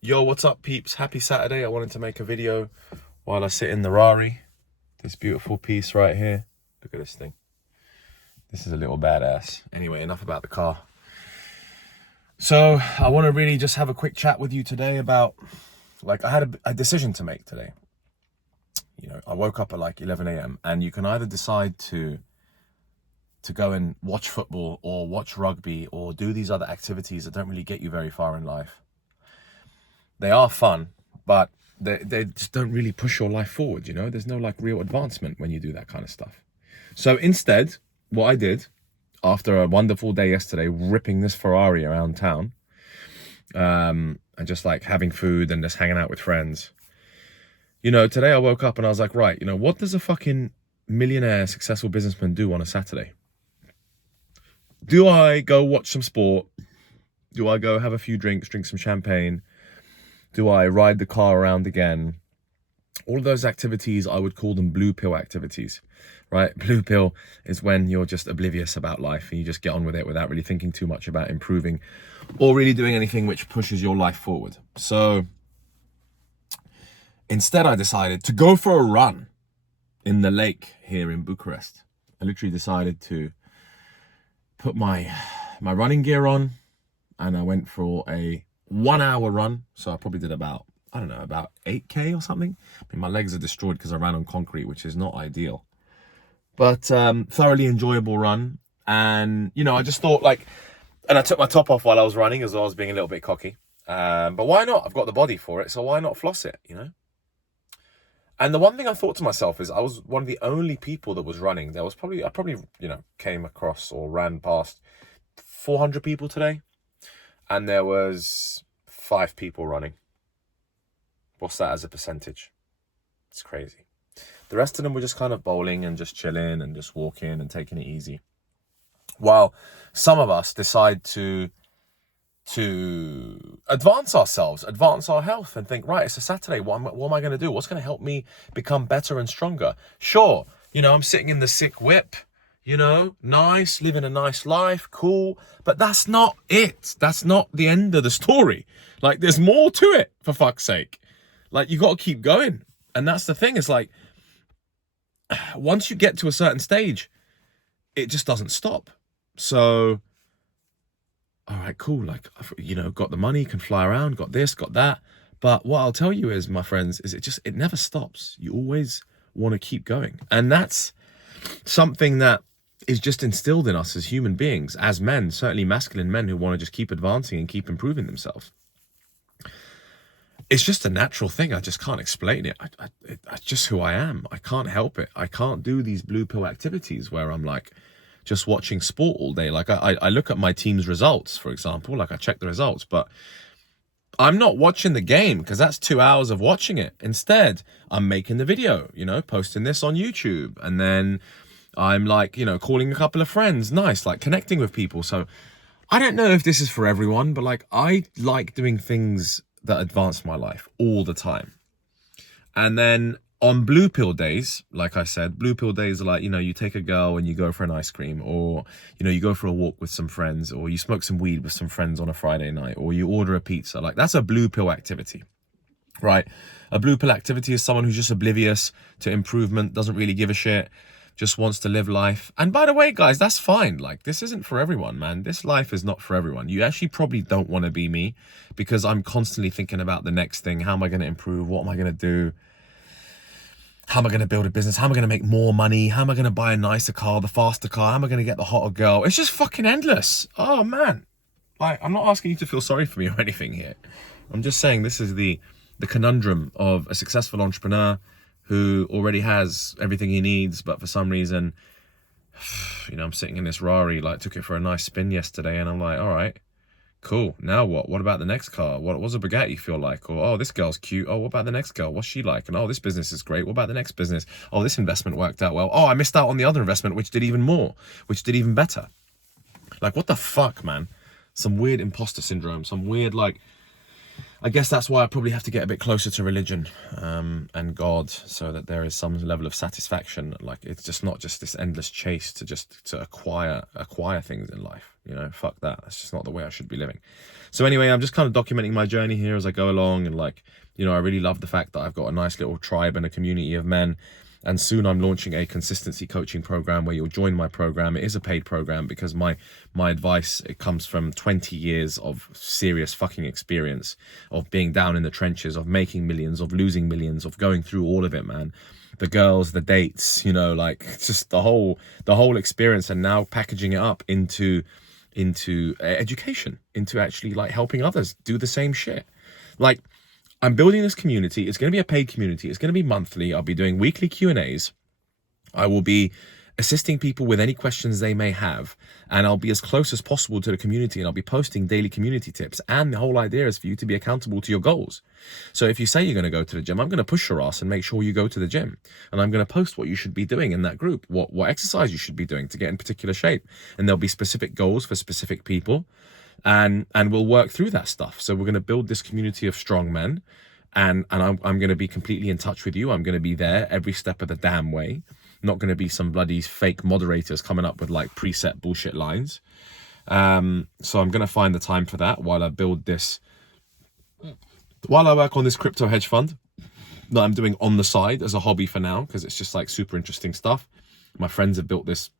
Yo, what's up, peeps? Happy Saturday. I wanted to make a video while I sit in the Rari. This beautiful piece right here. Look at this thing. This is a little badass. Anyway, enough about the car. So I want to really just have a quick chat with you today about, like, I had a decision to make today. You know, I woke up at like 11 a.m. and you can either decide to go and watch football or watch rugby or do these other activities that don't really get you very far in life. They are fun, but they just don't really push your life forward, you know? There's no like real advancement when you do that kind of stuff. So instead, what I did after a wonderful day yesterday, ripping this Ferrari around town, and just like having food and just hanging out with friends, you know, today I woke up and I was like, right, you know, what does a fucking millionaire successful businessman do on a Saturday? Do I go watch some sport? Do I go have a few drinks, drink some champagne? Do I ride the car around again? All of those activities, I would call them blue pill activities, right? Blue pill is when you're just oblivious about life and you just get on with it without really thinking too much about improving or really doing anything which pushes your life forward. So instead, I decided to go for a run in the lake here in Bucharest. I literally decided to put my running gear on and I went for a 1 hour run. So I probably did about 8K or something. I mean, my legs are destroyed because I ran on concrete, which is not ideal, but thoroughly enjoyable run. And, you know, I just thought and I took my top off while I was running as well. I was being a little bit cocky. But why not? I've got the body for it. So why not floss it, you know? And the one thing I thought to myself is I was one of the only people that was running. I probably, you know, came across or ran past 400 people today. And there was 5 people running. What's that as a percentage? It's crazy. The rest of them were just kind of bowling and just chilling and just walking and taking it easy. While some of us decide to advance ourselves, advance our health and think, right, it's a Saturday. What am I going to do? What's going to help me become better and stronger? Sure, you know, I'm sitting in the sick whip, you know, nice, living a nice life, cool. But that's not it. That's not the end of the story. Like, there's more to it, for fuck's sake. Like, you got to keep going. And that's the thing. It's like, once you get to a certain stage, it just doesn't stop. So, all right, cool. Like, you know, got the money, can fly around, got this, got that. But what I'll tell you is, my friends, is it never stops. You always want to keep going. And that's something that is just instilled in us as human beings, as men, certainly masculine men who want to just keep advancing and keep improving themselves. It's just a natural thing. I just can't explain it. It's just who I am. I can't help it. I can't do these blue pill activities where I'm like just watching sport all day. Like I look at my team's results, for example, like I check the results, but I'm not watching the game because that's 2 hours of watching it. Instead, I'm making the video, you know, posting this on YouTube. And then I'm like, you know, calling a couple of friends. Nice, like connecting with people. So I don't know if this is for everyone, but like I like doing things that advance my life all the time. And then on blue pill days, like I said, blue pill days are like, you know, you take a girl and you go for an ice cream, or, you know, you go for a walk with some friends, or you smoke some weed with some friends on a Friday night, or you order a pizza. Like, that's a blue pill activity, right? A blue pill activity is someone who's just oblivious to improvement, doesn't really give a shit, just wants to live life. And by the way, guys, that's fine. Like, this isn't for everyone, man. This life is not for everyone. You actually probably don't want to be me, because I'm constantly thinking about the next thing. How am I going to improve? What am I going to do? How am I going to build a business? How am I going to make more money? How am I going to buy a nicer car, the faster car? How am I going to get the hotter girl? It's just fucking endless. Oh, man. Like, I'm not asking you to feel sorry for me or anything here. I'm just saying this is the conundrum of a successful entrepreneur who already has everything he needs, but for some reason, you know, I'm sitting in this Rari, like took it for a nice spin yesterday, and I'm like, all right, cool. Now what? What about the next car? What does a Bugatti feel like? Or, oh, this girl's cute. Oh, what about the next girl? What's she like? And oh, this business is great. What about the next business? Oh, this investment worked out well. Oh, I missed out on the other investment, which did even more, which did even better. Like, what the fuck, man? Some weird imposter syndrome, some weird, like, I guess that's why I probably have to get a bit closer to religion and God, so that there is some level of satisfaction. Like, it's just not just this endless chase to acquire things in life. You know, fuck that. That's just not the way I should be living. So anyway, I'm just kind of documenting my journey here as I go along, and like, you know, I really love the fact that I've got a nice little tribe and a community of men. And soon I'm launching a consistency coaching program where you'll join my program. It is a paid program because my advice, it comes from 20 years of serious fucking experience of being down in the trenches, of making millions, of losing millions, of going through all of it, man. The girls, the dates, you know, like just the whole experience, and now packaging it up into education, into actually like helping others do the same shit. Like, I'm building this community. It's going to be a paid community. It's going to be monthly. I'll be doing weekly Q&As. I will be assisting people with any questions they may have, and I'll be as close as possible to the community, and I'll be posting daily community tips. And the whole idea is for you to be accountable to your goals. So if you say you're going to go to the gym, I'm going to push your ass and make sure you go to the gym, and I'm going to post what you should be doing in that group, what exercise you should be doing to get in particular shape, and there'll be specific goals for specific people. And we'll work through that stuff. So we're going to build this community of strong men, and I'm going to be completely in touch with you. I'm going to be there every step of the damn way. Not going to be some bloody fake moderators coming up with like preset bullshit lines. So I'm going to find the time for that while I build this, while I work on this crypto hedge fund that I'm doing on the side as a hobby for now, because it's just like super interesting stuff. My friends have built this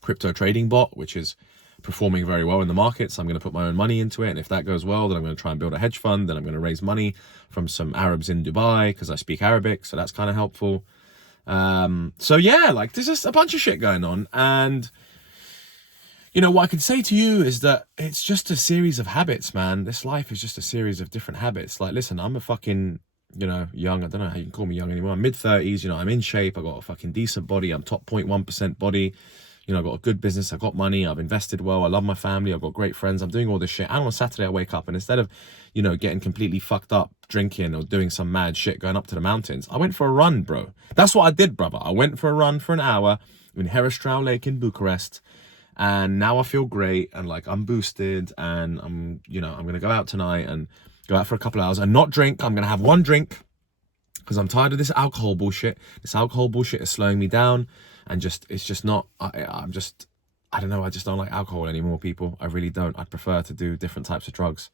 crypto trading bot, which is performing very well in the markets. I'm going to put my own money into it, and if that goes well, then I'm going to try and build a hedge fund. Then I'm going to raise money from some Arabs in Dubai because I speak Arabic, so that's kind of helpful. So yeah, like there's just a bunch of shit going on, and you know what I could say to you is that it's just a series of habits, man. This life is just a series of different habits. Like, listen, I'm a fucking, you know, young, I don't know how you can call me young anymore. I'm mid-30s, you know, I'm in shape, I got a fucking decent body, I'm top 0.1% body. You know, I've got a good business, I've got money, I've invested well, I love my family, I've got great friends, I'm doing all this shit. And on a Saturday I wake up, and instead of, you know, getting completely fucked up, drinking or doing some mad shit, going up to the mountains, I went for a run, bro. That's what I did, brother. I went for a run for an hour in Herăstrău Lake in Bucharest. And now I feel great, and like I'm boosted, and I'm, you know, I'm going to go out tonight and go out for a couple of hours and not drink. I'm going to have one drink because I'm tired of this alcohol bullshit. This alcohol bullshit is slowing me down. And just, it's just not, I don't know, I just don't like alcohol anymore, people. I really don't. I'd prefer to do different types of drugs.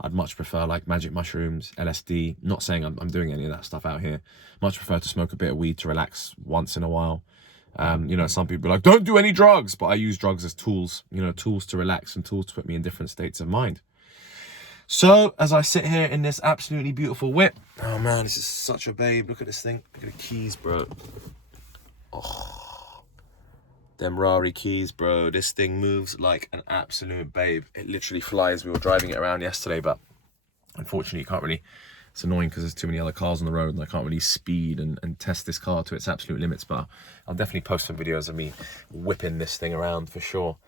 I'd much prefer like magic mushrooms, LSD. Not saying I'm doing any of that stuff out here. Much prefer to smoke a bit of weed to relax once in a while. You know, some people are like, don't do any drugs, but I use drugs as tools, you know, tools to relax and tools to put me in different states of mind. So as I sit here in this absolutely beautiful whip, oh man, this is such a babe. Look at this thing. Look at the keys, bro. Oh. Them Rari keys, bro. This thing moves like an absolute babe. It literally flies. We were driving it around yesterday, but unfortunately you can't really, it's annoying because there's too many other cars on the road and I can't really speed and test this car to its absolute limits, but I'll definitely post some videos of me whipping this thing around for sure.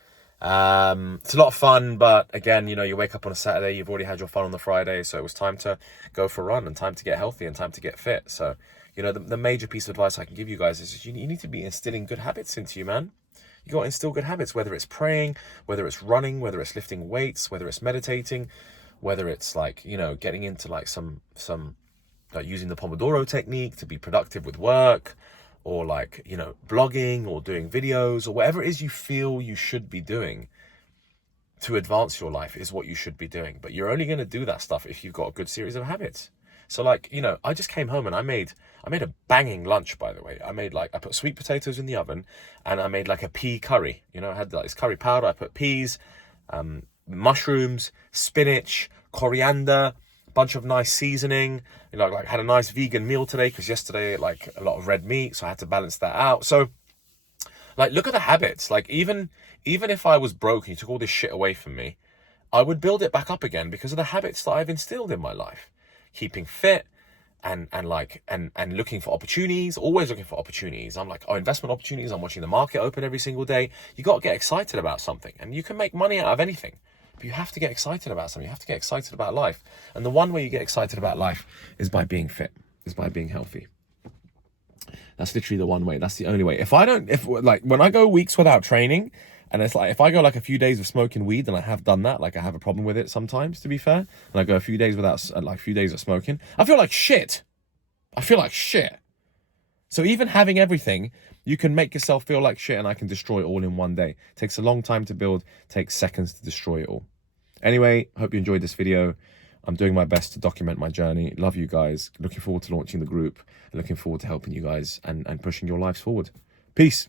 It's a lot of fun, but again, you know, you wake up on a Saturday, you've already had your fun on the Friday, so it was time to go for a run and time to get healthy and time to get fit. So, you know, the major piece of advice I can give you guys is you need to be instilling good habits into you, man. You got to instill good habits, whether it's praying, whether it's running, whether it's lifting weights, whether it's meditating, whether it's like, you know, getting into like some like using the Pomodoro technique to be productive with work, or like, you know, blogging or doing videos, or whatever it is you feel you should be doing to advance your life is what you should be doing. But you're only going to do that stuff if you've got a good series of habits. So like, you know, I just came home and I made a banging lunch, by the way. I put sweet potatoes in the oven and I made like a pea curry. You know, I had like this curry powder. I put peas, mushrooms, spinach, coriander, a bunch of nice seasoning. You know, like had a nice vegan meal today because yesterday, like a lot of red meat. So I had to balance that out. So like, look at the habits. Like even if I was broke and you took all this shit away from me, I would build it back up again because of the habits that I've instilled in my life. Keeping fit and looking for opportunities, always looking for opportunities. I'm like, investment opportunities. I'm watching the market open every single day. You got to get excited about something, and you can make money out of anything, but you have to get excited about something. You have to get excited about life. And the one way you get excited about life is by being fit, is by being healthy. That's literally the one way. That's the only way. If when I go weeks without training, And it's like, if I go like a few days of smoking weed, and I have done that, like I have a problem with it sometimes, to be fair, and I go a few days without, like a few days of smoking, I feel like shit. I feel like shit. So even having everything, you can make yourself feel like shit, and I can destroy it all in one day. It takes a long time to build, takes seconds to destroy it all. Anyway, hope you enjoyed this video. I'm doing my best to document my journey. Love you guys. Looking forward to launching the group, and looking forward to helping you guys and pushing your lives forward. Peace.